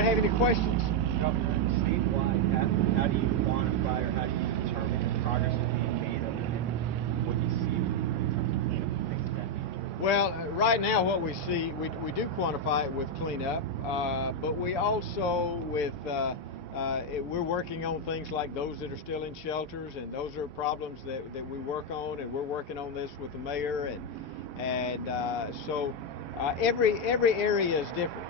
might have any questions. Governor, statewide, how do you quantify or how do you determine the progress is being made and what you see in terms of cleanup and things of that nature? Well, right now what we see, we do quantify it with cleanup, but we also we're working on things like those that are still in shelters, and those are problems that we work on, and we're working on this with the mayor, so every area is different.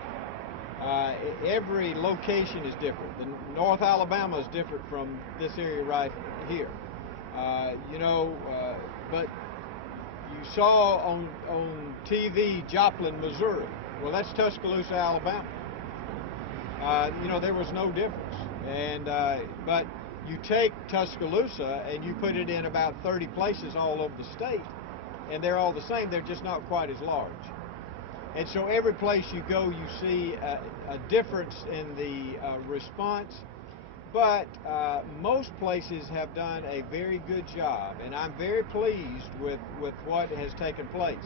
Every location is different. North Alabama is different from this area right here. But you saw on TV Joplin, Missouri. Well, that's Tuscaloosa, Alabama. There was no difference. But you take Tuscaloosa and you put it in about 30 places all over the state, and they're all the same. They're just not quite as large. And so every place you go, you see a difference in the response. But most places have done a very good job, and I'm very pleased with what has taken place.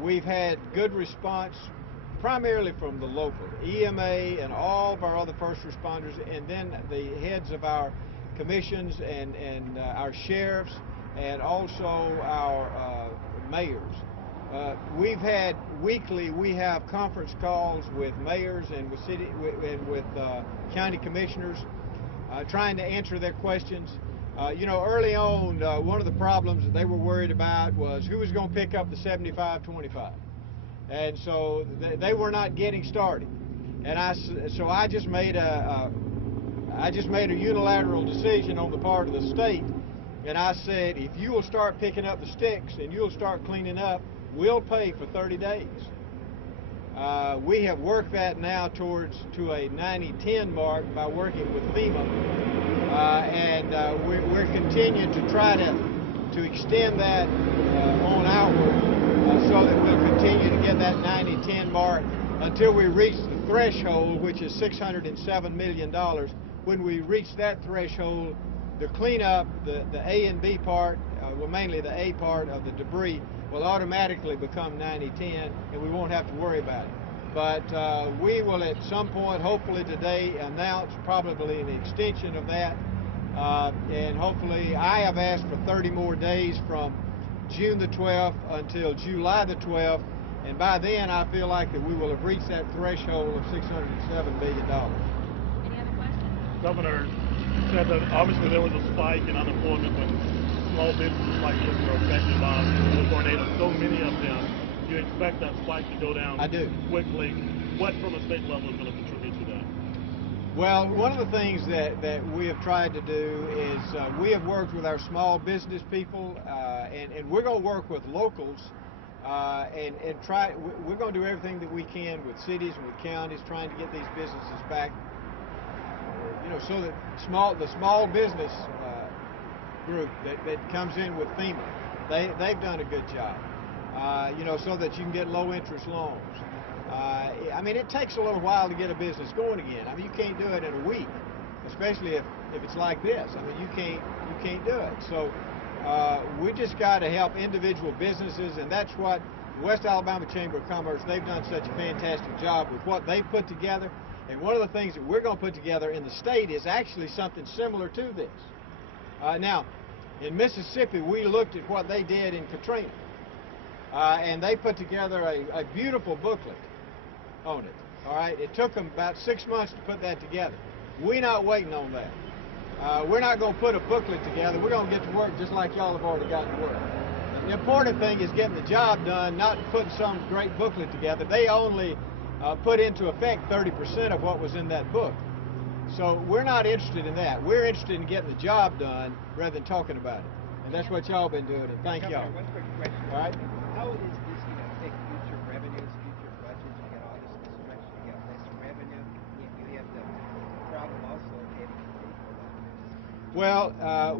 We've had good response primarily from the local EMA and all of our other first responders, and then the heads of our commissions and our sheriffs, and also our mayors. We've had weekly, we have conference calls with mayors and with county commissioners, trying to answer their questions. Early on, one of the problems that they were worried about was who was going to pick up the 75-25, and so they were not getting started. And I just made a unilateral decision on the part of the state, and I said, if you will start picking up the sticks and you'll start cleaning up, we'll pay for 30 days. We have worked that now to a 90-10 mark by working with FEMA, and we're continuing to try to extend that on outward, so that we'll continue to get that 90-10 mark until we reach the threshold, which is $607 million. When we reach that threshold, the cleanup, the A and B part, well, mainly the A part of the debris, will automatically become 90-10, and we won't have to worry about it. But we will at some point, hopefully today, announce probably an extension of that, and hopefully I have asked for 30 more days from June the 12th until July the 12th, and by then I feel like that we will have reached that threshold of $607 billion. Any other questions? Governor said that obviously there was a spike in unemployment when small businesses like this were affected by the tornado. So many of them. Do you expect that spike to go down quickly? What from a state level is going to contribute to that? Well, one of the things that we have tried to do is we have worked with our small business people, and we're going to work with locals, and we're going to do everything that we can with cities and with counties, trying to get these businesses back, so that the small business group that comes in with FEMA, they've done a good job, so that you can get low interest loans. I mean, it takes a little while to get a business going again. I mean, you can't do it in a week, especially if it's like this. I mean, you can't do it. So we just got to help individual businesses, and that's what West Alabama Chamber of Commerce, they've done such a fantastic job with what they've put together. And one of the things that we're going to put together in the state is actually something similar to this. Now, in Mississippi, we looked at what they did in Katrina, and they put together a beautiful booklet on it. All right, it took them about 6 months to put that together. We're not waiting on that. We're not going to put a booklet together. We're going to get to work just like y'all have already gotten to work. The important thing is getting the job done, not putting some great booklet together. They only put into effect 30% of what was in that book. So we're not interested in that. We're interested in getting the job done rather than talking about it. And that's what y'all been doing, and thank y'all. One quick question. All right? How is this going to affect future revenues, future budgets? You get all this destruction, you get less revenue. You have the problem also of having to pay for that. Well,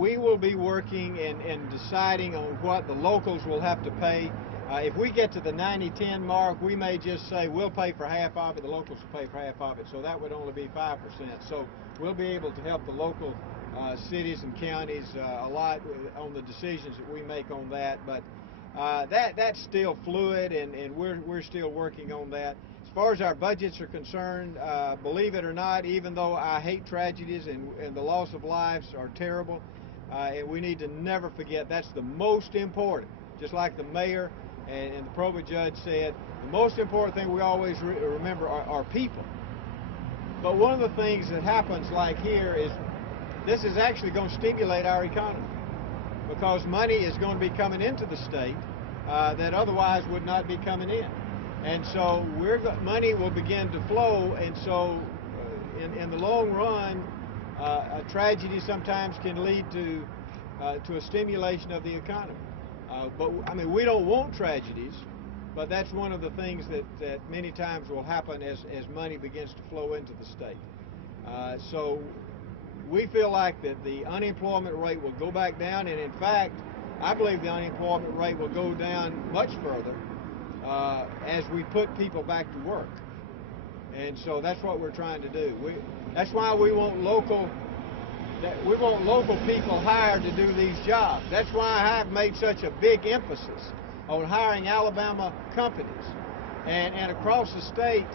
we will be working and deciding on what the locals will have to pay. If we get to the 90-10 mark, we may just say we'll pay for half of it, the locals will pay for half of it, so that would only be 5%. So we'll be able to help the local cities and counties a lot on the decisions that we make on that. But that's still fluid, and we're still working on that. As far as our budgets are concerned, believe it or not, even though I hate tragedies and the loss of lives are terrible, and we need to never forget that's the most important. Just like the mayor and the probate judge said, the most important thing we always remember are people. But one of the things that happens like here is this is actually going to stimulate our economy, because money is going to be coming into the state that otherwise would not be coming in. And so money will begin to flow, and so in the long run, a tragedy sometimes can lead to a stimulation of the economy. But I mean, we don't want tragedies, but that's one of the things that many times will happen as money begins to flow into the state. So we feel like that the unemployment rate will go back down, and in fact, I believe the unemployment rate will go down much further as we put people back to work. And so that's what we're trying to do. That's why we want local people hired to do these jobs. That's why I have made such a big emphasis on hiring Alabama companies. And across the state,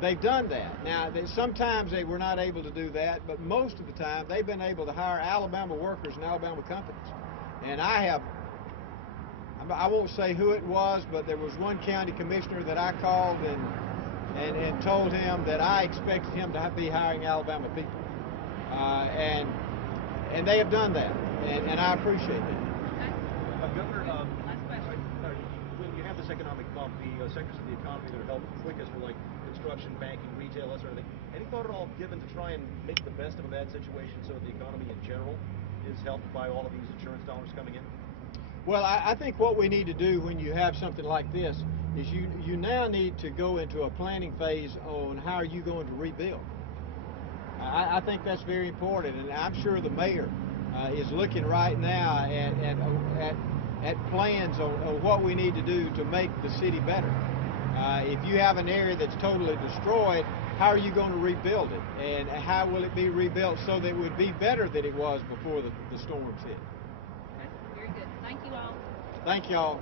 they've done that. Now, sometimes they were not able to do that, but most of the time they've been able to hire Alabama workers and Alabama companies. And I won't say who it was, but there was one county commissioner that I called and told him that I expected him to be hiring Alabama people. And they have done that, and I appreciate that. Governor, Last question. when you have this economic bump, the sectors of the economy that are helped quickest are like construction, banking, retail, that sort of thing. Any thought at all given to try and make the best of a bad situation so that the economy in general is helped by all of these insurance dollars coming in? Well, I think what we need to do when you have something like this is you now need to go into a planning phase on how are you going to rebuild. I think that's very important, and I'm sure the mayor is looking right now at plans on what we need to do to make the city better. If you have an area that's totally destroyed, how are you going to rebuild it? And how will it be rebuilt so that it would be better than it was before the storms hit? Very good. Thank you all. Thank you all.